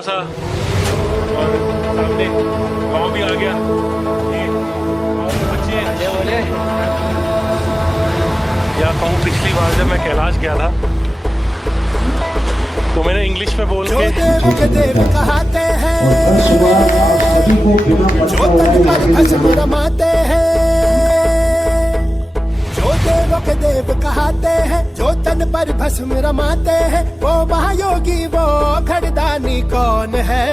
थोड़ा सा और सामने गाँव भी आ गया। ये गाँव के बच्चे बोले या कहूँ, पिछली बार जब मैं कैलाश गया था तो मैंने इंग्लिश में बोल के कहते हैं, जो तन पर भस्म रमाते हैं, जो देवों के देव कहते हैं, जो तन पर भस्म रमाते हैं, वो महायोगी वो घड़दानी कौन है?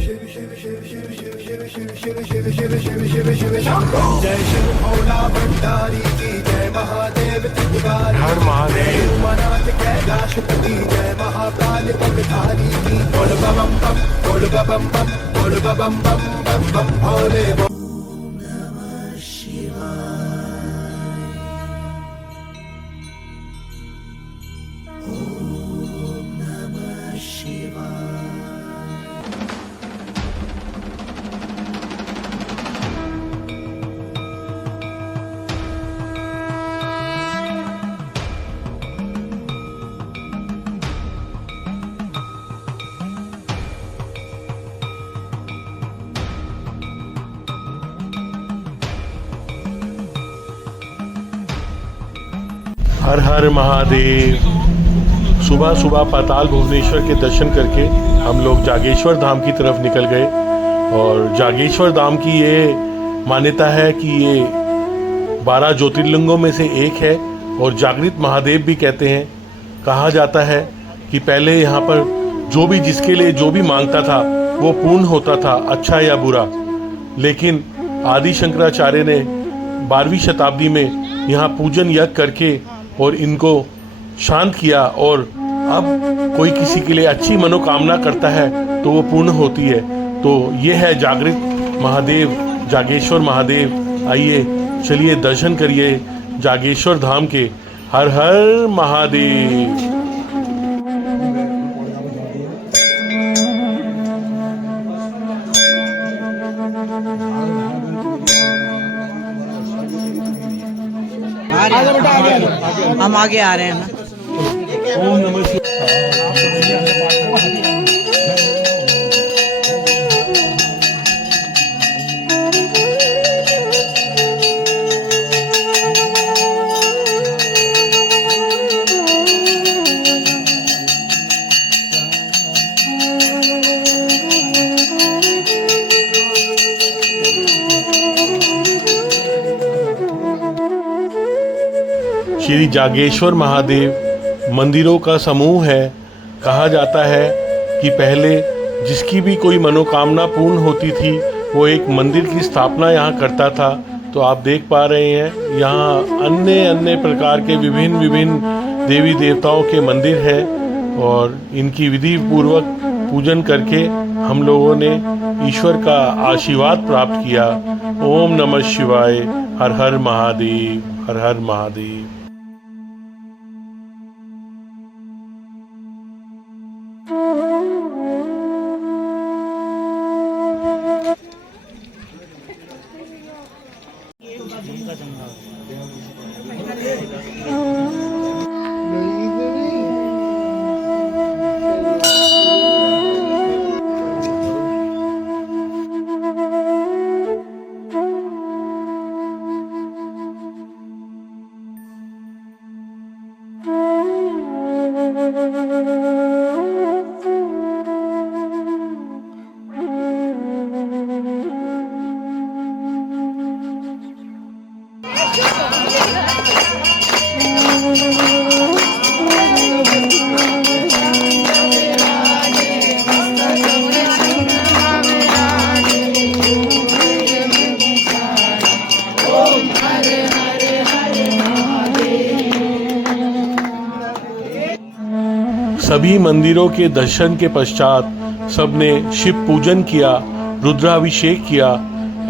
शिव शिव शिव शिव शिव शिव शिव शिव शिव शिव शिव शिव शिव शंभो। जय शिव भोला भंडारी की जय, महादेव त्रिपुरारी हर महादेव, उमानाथ कैलाशपति जय, महाकाल पगधारी की। बोल बम बम बोल बम बम बोल बम बम बम बम भोले बोल। हर हर महादेव। सुबह सुबह पाताल भुवनेश्वर के दर्शन करके हम लोग जागेश्वर धाम की तरफ निकल गए। और जागेश्वर धाम की ये मान्यता है कि ये 12 ज्योतिर्लिंगों में से एक है और जागृत महादेव भी कहते हैं। कहा जाता है कि पहले यहाँ पर जो भी जिसके लिए जो भी मांगता था वो पूर्ण होता था, अच्छा या बुरा। लेकिन आदि शंकराचार्य ने 12वीं शताब्दी में यहाँ पूजन यज्ञ करके और इनको शांत किया, और अब कोई किसी के लिए अच्छी मनोकामना करता है तो वो पूर्ण होती है। तो ये है जागृत महादेव, जागेश्वर महादेव। आइए चलिए दर्शन करिए जागेश्वर धाम के। हर हर महादेव। हम आगे आ रहे हैं ना। ओम नमः शिवाय। श्री जागेश्वर महादेव मंदिरों का समूह है। कहा जाता है कि पहले जिसकी भी कोई मनोकामना पूर्ण होती थी वो एक मंदिर की स्थापना यहाँ करता था। तो आप देख पा रहे हैं यहाँ अन्य अन्य प्रकार के विभिन्न विभिन्न देवी देवताओं के मंदिर हैं और इनकी विधि पूर्वक पूजन करके हम लोगों ने ईश्वर का आशीर्वाद प्राप्त किया। ओम नमः शिवाय। हर हर महादेव। हर हर महादेव। सभी मंदिरों के दर्शन के पश्चात सबने शिव पूजन किया, रुद्राभिषेक किया।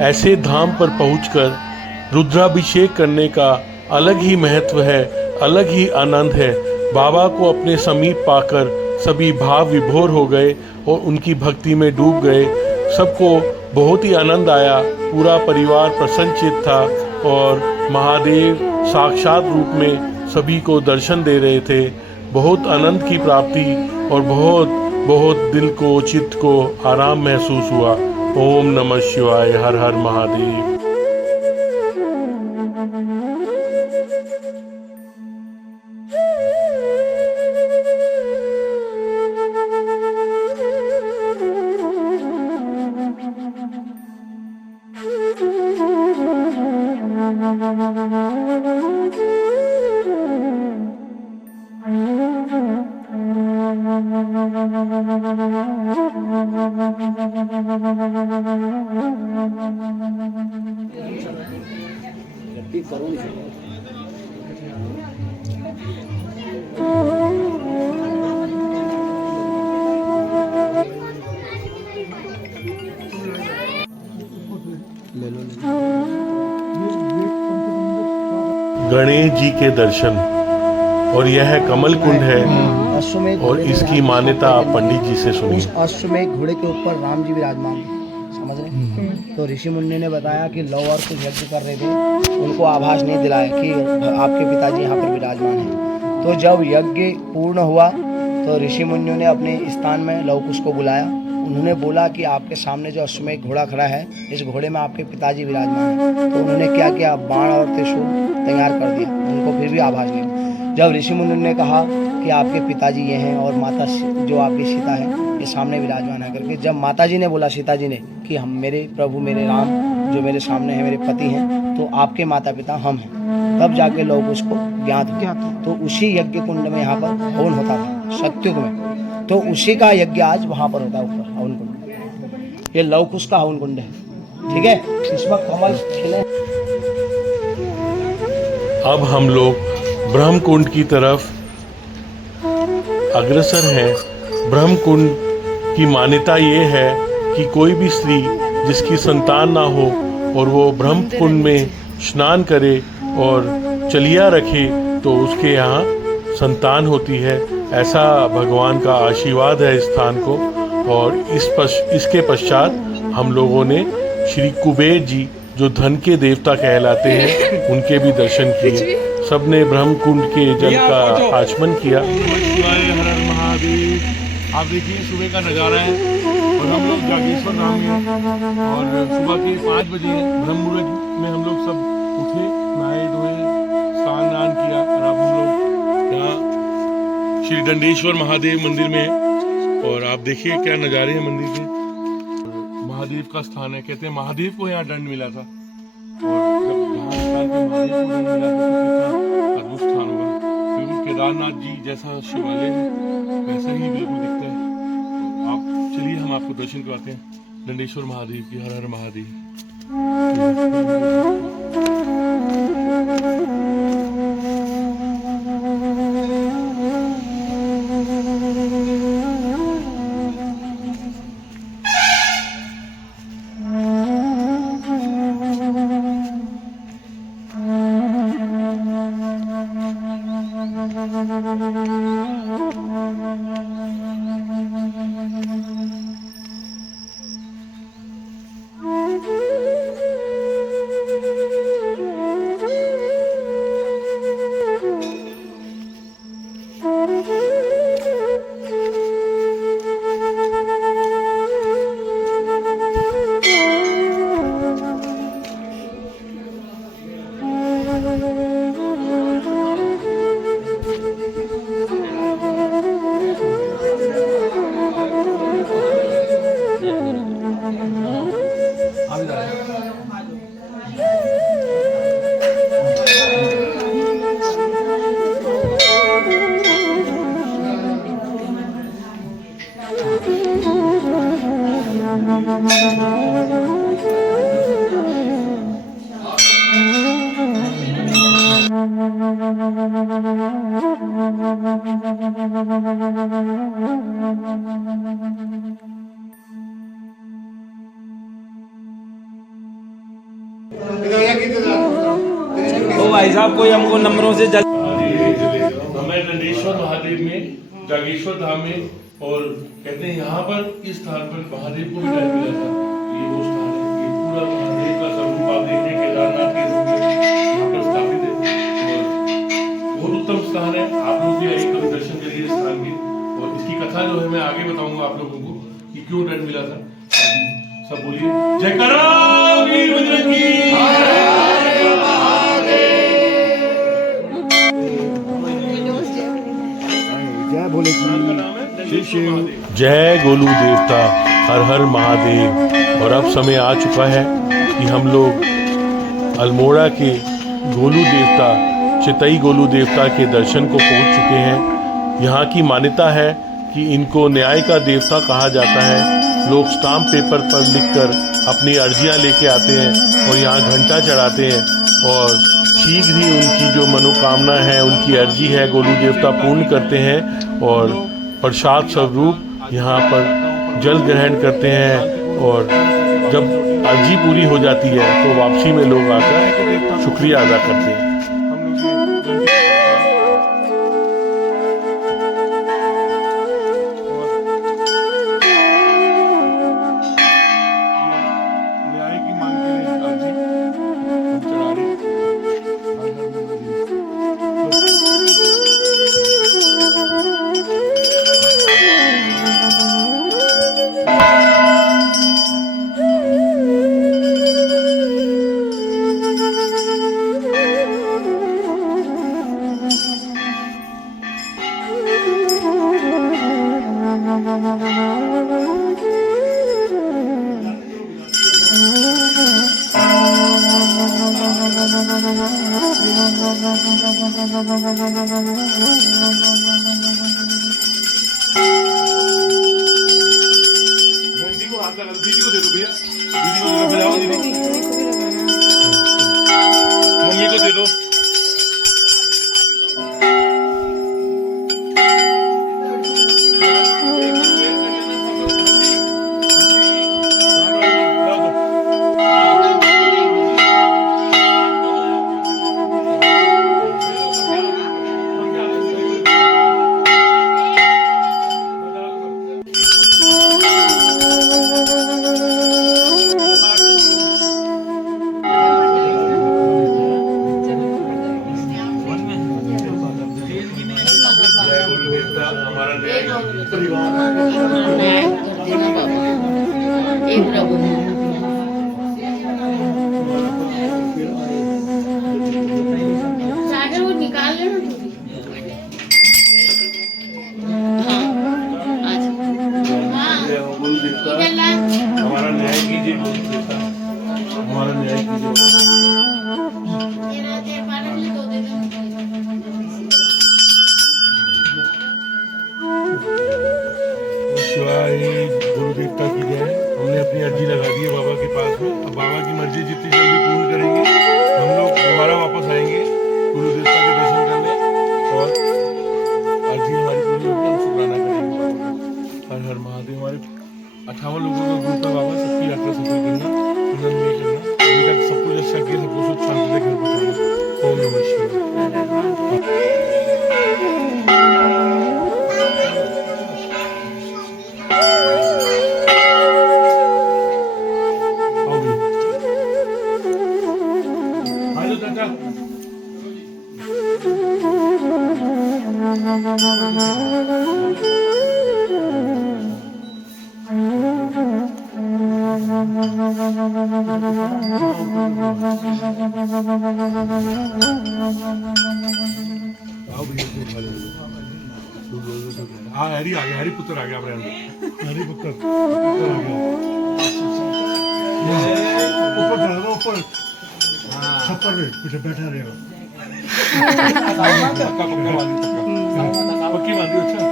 ऐसे धाम पर पहुंचकर रुद्राभिषेक करने का अलग ही महत्व है, अलग ही आनंद है। बाबा को अपने समीप पाकर सभी भाव विभोर हो गए और उनकी भक्ति में डूब गए। सबको बहुत ही आनंद आया, पूरा परिवार प्रसन्नचित्त था और महादेव साक्षात रूप में सभी को दर्शन दे रहे थे। बहुत आनंद की प्राप्ति और बहुत बहुत दिल को चित्त को आराम महसूस हुआ। ओम नमः शिवाय, हर हर महादेव। गणेश जी के दर्शन, और यह कमल कुंड है और इसकी मान्यता आप पंडित जी से सुनिए। उस अश्वमेध घोड़े के ऊपर राम जी विराजमान थे, समझ रहे? तो ऋषि मुनि ने बताया कि लव और कुछ यज्ञ कर रहे थे, उनको आभास नहीं दिलाया कि आपके पिताजी यहाँ पर विराजमान हैं। तो जब यज्ञ पूर्ण हुआ तो ऋषि मुनियों ने अपने स्थान में लवकुश को बुलाया। उन्होंने बोला कि आपके सामने जो अश्वमेध घोड़ा खड़ा है, इस घोड़े में आपके पिताजी विराजमान हैं। तो उन्होंने क्या किया, बाण और त्रिशूल तैयार कर दिया, उनको फिर भी आभास नहीं। जब ऋषि मुनि ने कहा कि आपके पिताजी ये हैं और माता जो आपकी सीता है ये सामने विराजमान है करके, जब माता जी ने बोला, सीता जी ने, कि हम मेरे प्रभु मेरे राम जो मेरे सामने हैं मेरे पति हैं, तो आपके माता पिता हम हैं, तब जाके लोग उसको ज्ञात हुआ। तो उसी यज्ञ कुंड में यहाँ पर हवन होता था सत्युग में, तो उसी का यज्ञ आज वहाँ पर होता है ऊपर हवन कुंड। ये लवकुश का हवन कुंड है, ठीक है। इसमें कमल खिले। अब हम लोग ब्रह्म कुंड की तरफ अग्रसर हैं। ब्रह्म कुंड की मान्यता ये है कि कोई भी स्त्री जिसकी संतान ना हो और वो ब्रह्म कुंड में स्नान करे और चलिया रखे तो उसके यहाँ संतान होती है। ऐसा भगवान का आशीर्वाद है इस स्थान को। और इसके पश्चात हम लोगों ने श्री कुबेर जी जो धन के देवता कहलाते हैं उनके भी दर्शन किए। सबने ब्रह्म कुंड के जल का आचमन किया। हर हर महादेव। आप देखिए सुबह का नज़ारा है और हम लोग जागेश्वर धाम में और सुबह के 5 बजे ब्रह्म मुहूर्त में हम लोग सब उठे, नहाए धोए, स्नान दान किया और अब हम लोग यहाँ श्री दंडेश्वर महादेव मंदिर में हैं। और आप देखिए क्या नज़ारे हैं मंदिर के। महादेव का स्थान है, कहते हैं महादेव को यहाँ दंड मिला था और जब महादेव को दंड मिला था तो कितना अद्भुत स्थान होगा। बिल्कुल केदारनाथ जी जैसा शिवालय है वैसा ही बिल्कुल दिखता है। आप चलिए हम आपको दर्शन कराते हैं दंडेश्वर महादेव की। हर हर महादेव। तो भाई साहब कोई हमको नंबरों से जल हमें दंडेश्वर महादेव में जागेश्वर धाम में, और कहते हैं यहाँ पर इस स्थान पर महादेव को भी दंड मिला था। ये वो स्थान है, ये पूरा महादेव का स्वरूप आप देखते हैं केदारनाथ के रूप में यहाँ पर स्थापित है और बहुत उत्तम स्थान है। आप लोग भी आइए कभी दर्शन करिए स्थान के। और इसकी इसकी कथा जो है मैं आगे बताऊंगा आप लोगों को कि क्यों दंड मिला था। सब बोलिए जयकारा वीर बजरंग की। जय भोले जय गोलू देवता, हर हर महादेव। और अब समय आ चुका है कि हम लोग अल्मोड़ा के गोलू देवता, चितई गोलू देवता के दर्शन को पहुंच चुके हैं। यहाँ की मान्यता है कि इनको न्याय का देवता कहा जाता है। लोग स्टाम्प पेपर पर लिखकर अपनी अर्जियां लेके आते हैं और यहाँ घंटा चढ़ाते हैं और शीघ्र ही उनकी जो मनोकामना है, उनकी अर्जी है, गोलू देवता पूर्ण करते हैं और प्रसाद स्वरूप यहाँ पर जल ग्रहण करते हैं। और जब अर्जी पूरी हो जाती है तो वापसी में लोग आकर शुक्रिया अदा करते हैं। न्याय की मांग के लिए अर्जी हम चढ़ा रहे हैं। दीदी को हाथ लगा, दीदी को दे दो भैया, दीदी को दे दो, बजाओ दीदी, मम्मी को दे दो। सागर वो निकाल लो ना। हमारा न्याय कीजिए गोलू देवता, हमारा न्याय कीजिए। शिवाय गुरु देवता की जय। हमने अपनी अर्जी लगा दी है बाबा के पास में। अब बाबा की मर्जी जितनी जल्दी पूर्ण करेंगे हम लोग दोबारा वापस आएंगे गुरु देवता के दर्शन करने और अर्जी हमारी पूरी होगी, हम शुक्राना करेंगे बाबा का। हर हर महादेव। हमारे 58 लोगों का ग्रुप है बाबा, सबकी यात्रा सफल करना, आनंद में करना, अभी तक सब कुछ अच्छा किया, सब कुछ शांति से घर पहुँचाना। ओम नमः शिवाय। हाँ हरी आ गया, हरी पुत्र आ गया अपने अंदर। हरी पुत्र आ गया। ऊपर चढ़ा दो, ऊपर छप्पर पे पीछे बैठा रहेगा। पक्की बांधी। अच्छा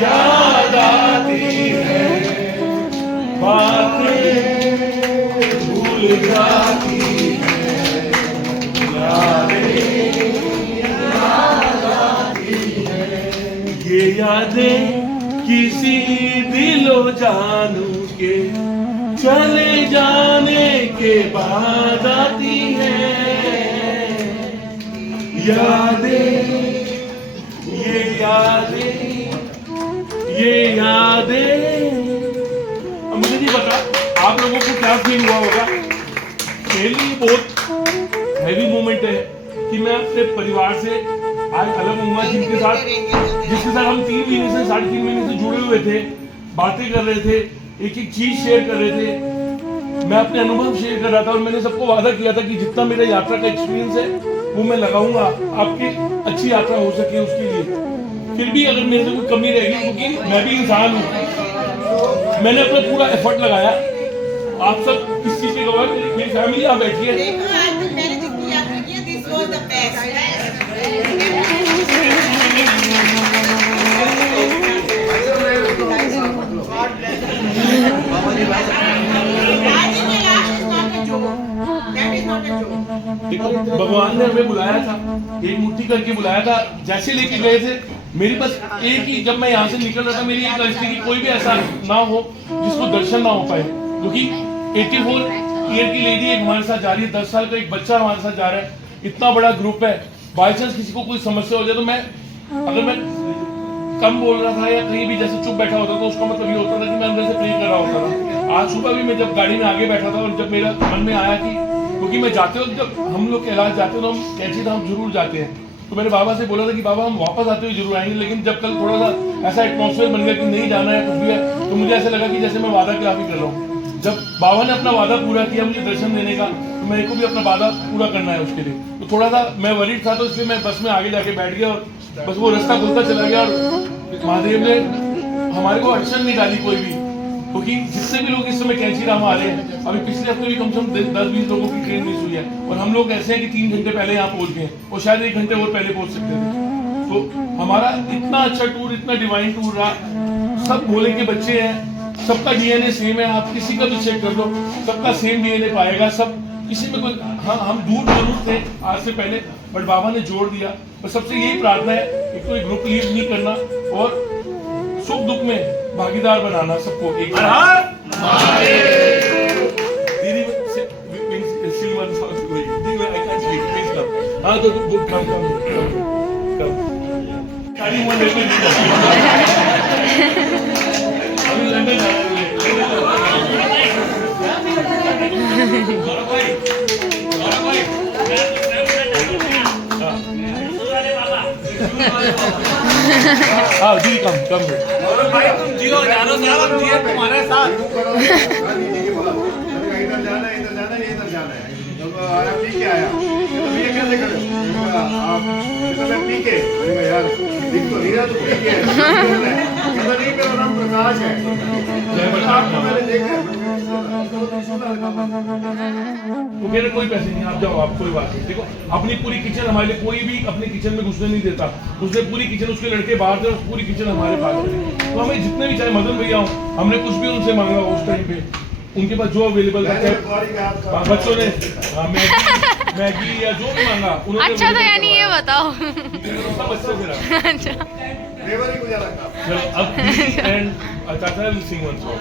याद आती है, बातें भूल जाती है, याद आती है। ये यादें किसी दिलो जानू के चले जाने के बाद आती है यादें, ये यादें, ये यादें। अब मुझे नहीं पता आप लोगों को क्या फील हुआ होगा। मेरे लिए बहुत हैवी मोमेंट है कि मैं अपने परिवार से आज अलग हुआ, जिसके साथ हम 3 महीने से 3.5 महीने से जुड़े हुए थे, बातें कर रहे थे, एक एक चीज शेयर कर रहे थे, मैं अपने अनुभव शेयर कर रहा था। और मैंने सबको वादा किया था कि जितना मेरा यात्रा का एक्सपीरियंस है वो मैं लगाऊंगा आपकी अच्छी यात्रा हो सके उसके लिए। फिर भी अगर मेरे से कोई कमी रहेगी, क्योंकि मैं भी इंसान हूँ, मैंने अपना पूरा एफर्ट लगाया। आप सब इस चीज के गवाह, मेरी फैमिली यहाँ बैठी है। भगवान ने हमें बुलाया था, एक मुट्ठी करके बुलाया था, जैसे लेके गए थे। मेरी बस एक ही, जब मैं यहाँ से निकल रहा था, मेरी एक ख्वाहिश थी कि कोई भी ऐसा ना हो जिसको दर्शन ना हो पाए। क्योंकि 84 ईयर की लेडी एक हमारे साथ जा रही है, 10 साल का एक बच्चा हमारे साथ जा रहा है, इतना बड़ा ग्रुप है। बाई चांस किसी को कोई समस्या हो जाए तो अगर मैं कम बोल रहा था या कहीं भी जैसे चुप बैठा होता तो उसका मतलब ये होता था कि मैं अंदर से प्रे कर रहा होता था। आज सुबह भी मैं जब गाड़ी में आगे बैठा था और जब मेरा मन में आया कि, क्योंकि मैं जाते वक्त जब हम लोग कैलाश जाते हैं तो हम कैंची धाम जरूर जाते हैं, तो मैंने बाबा से बोला था कि बाबा हम वापस आते हुए जरूर आएंगे। लेकिन जब कल थोड़ा सा ऐसा एटमॉस्फेयर बन गया कि नहीं जाना है कुछ भी है, तो मुझे ऐसा लगा कि जैसे मैं वादा खिलाफी कर रहा हूँ। जब बाबा ने अपना वादा पूरा किया मुझे दर्शन देने का, तो मेरे को भी अपना वादा पूरा करना है उसके लिए। तो थोड़ा सा मैं वरीड था, तो इसलिए मैं बस में आगे जाके बैठ गया और बस वो रास्ता खुलता चला गया। और महादेव ने हमारे को अड़चन नहीं डाली कोई भी, क्योंकि जितने भी लोग इस समय कैंची राम आ रहे हैं, अभी पिछले हफ्ते भी कम से कम 10-20 लोगों की ट्रेन मिस हुई है। और हम लोग ऐसे हैं कि 3 घंटे पहले यहाँ पहुंच गए और शायद 1 घंटे और पहले पहुंच सकते थे। तो हमारा इतना अच्छा टूर, इतना डिवाइन टूर रहा। सब भोले के बच्चे हैं, सबका डीएनए सेम है, आप किसी का भी चेक कर लो, सबका सेम डीएनए पाएगा। सब किसी में कोई, हाँ हम दूर जरूर थे आज से पहले, बट बाबा ने जोड़ दिया। और सबसे यही प्रार्थना है, एक तो ग्रुप लीव नहीं करना और सुख दुख में भागीदार बनाना सबको। एक हाँ तो अभी लंदन हाँ जी, कम भाई तुम जियो, जानो साहब हम जिए तुम्हारे साथ। इधर जाना है, इधर जाना है, इधर जाना है। तो आया पी के आया, तो ये कैसे करे? आप तो मैं पी के, मैंने यार दिख तो नहीं रहा, तो पी के इधर नहीं करो, नाम प्रकाश है। आपको मैंने देखा है, मेरे कोई पैसे नहीं, आप जाओ, आप कोई बात नहीं। देखो अपनी पूरी किचन हमारे लिए, कोई भी अपनी किचन में घुसने नहीं देता। उसने पूरी किचन, उसके लड़के बाहर थे और पूरी किचन हमारे पास थी। तो हमें जितने भी, चाहे मदन भैया हो, हमने कुछ भी उनसे मांगा उस टाइम पे, उनके पास जो अवेलेबल था, बच्चों ने मैगी या जो भी मांगा उन्होंने। अच्छा तो यानी ये बताओ सब अच्छे से रहा। अच्छा लेबर ही गुजारा था। चलो अब एंड चाचा विल सिंग वन सॉन्ग।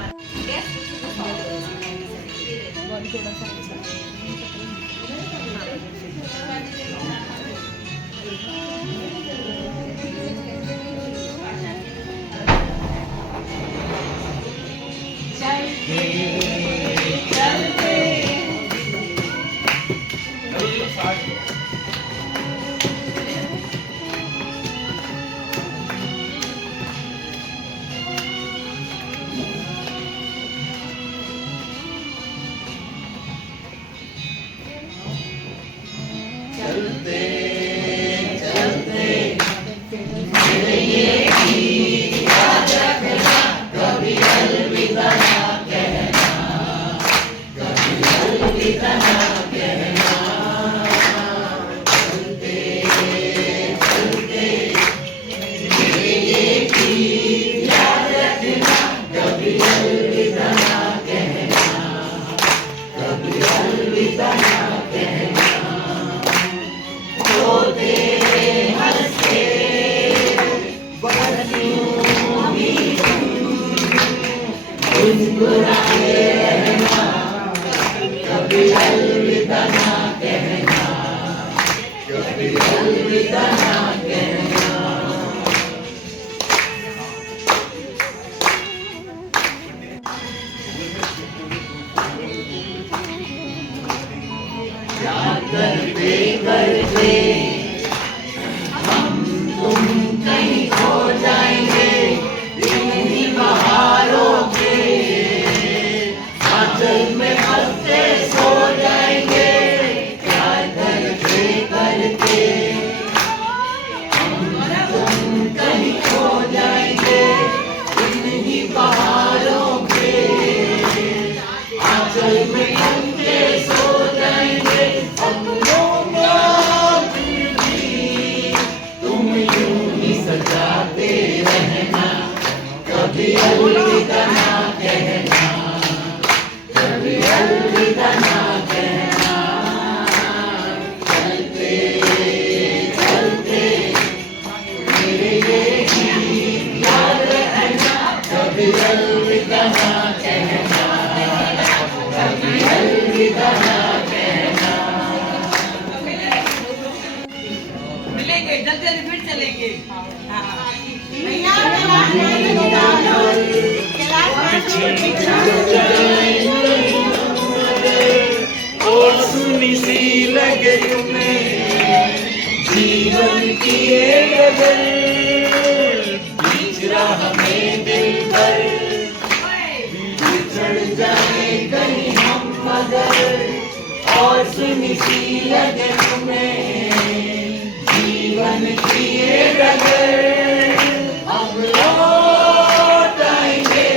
मिलेंगे जल्दी जल्दी फिर चलेंगे। और सुनी सी लगे तुम्हें जीवन की ये गजल, बीच राह में दिल पर बिछड़ जाए कहीं हम मगर, और सुनी सी लगे तुम्हें जीवन की ये गजल, हम लौट आएंगे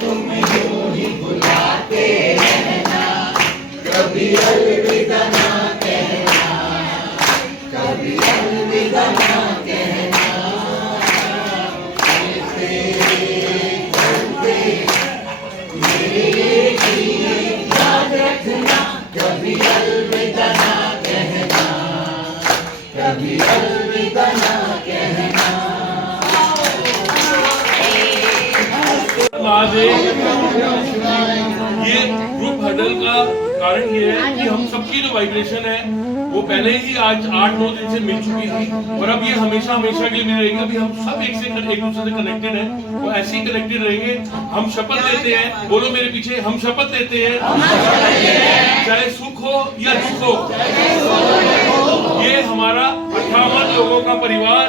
तुम यूं ही बुलाते रहना, कभी अलविदा ना कहना, कभी अलविदा ना कहना, चलते चलते मेरे ये गीत याद रखना, कभी अलविदा ना कहना, कभी अलविदा ना कहना। ये ग्रुप हडल का कारण ये है कि हम सबकी जो वाइब्रेशन है वो पहले ही आज 8-9 दिन से मिल चुकी थी और अब ये हमेशा हमेशा के लिए मिल रहेगी। अभी हम सब एक दूसरे से कनेक्टेड हैं, वो ऐसे ही कनेक्टेड रहेंगे। हम शपथ लेते हैं, बोलो मेरे पीछे, हम शपथ लेते हैं चाहे सुख हो या दुख हो, ये हमारा 58 लोगों का परिवार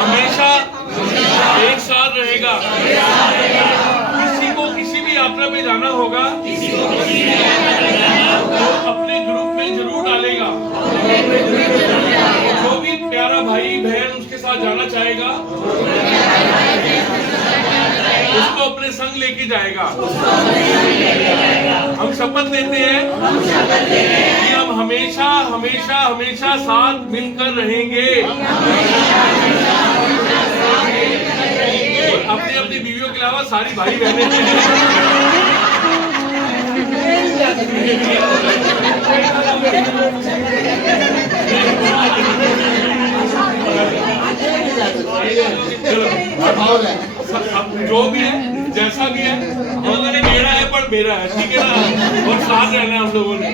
हमेशा एक साथ रहेगा। किसी को किसी भी यात्रा पे जाना होगा तो अपने ग्रुप में जरूर डालेगा। जो भी प्यारा भाई बहन उसके साथ जाना चाहेगा उसको अपने संग लेके जाएगा। हम शपथ लेते हैं कि हम हमेशा हमेशा हमेशा साथ मिलकर रहेंगे। अपनी अपनी बीवियों के अलावा सारी भाई बहनें जो भी है जैसा भी है हम लोगों ने मेरा है पर मेरा है, ठीक है ना, और साथ रहना हम लोगों ने।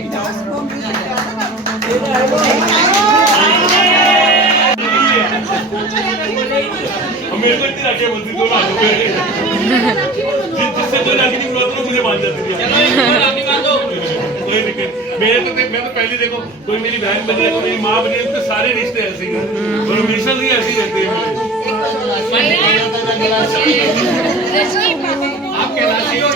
मेरे को इतनी राखियां बनती दो ना जिससे जो राखी नहीं बुलाता मुझे बांध जाती थी। कोई दिक्कत मैं तो पहले देखो कोई मेरी बहन बन रही, मेरी माँ बन रही, तो सारे रिश्ते ऐसे ही हैं और हमेशा से ऐसे ही रहते हैं। आप कहलाती हो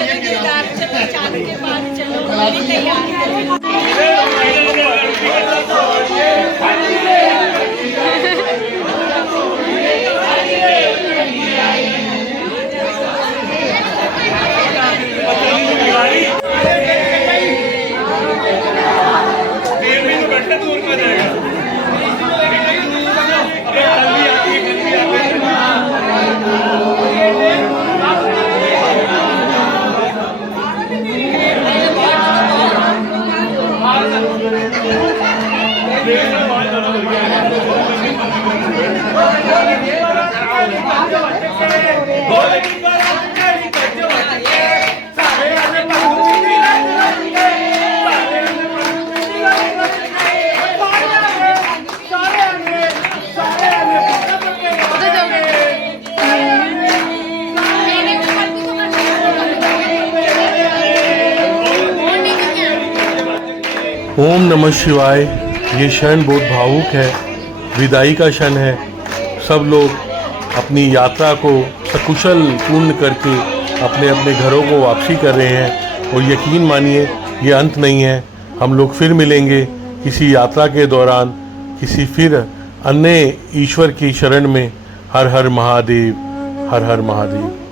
दूर कर जाएगा। ओम नमः शिवाय। ये क्षण बहुत भावुक है, विदाई का क्षण है। सब लोग अपनी यात्रा को सकुशल पूर्ण करके अपने अपने घरों को वापसी कर रहे हैं और यकीन मानिए ये अंत नहीं है। हम लोग फिर मिलेंगे किसी यात्रा के दौरान, किसी फिर अन्य ईश्वर की शरण में। हर हर महादेव, हर हर महादेव।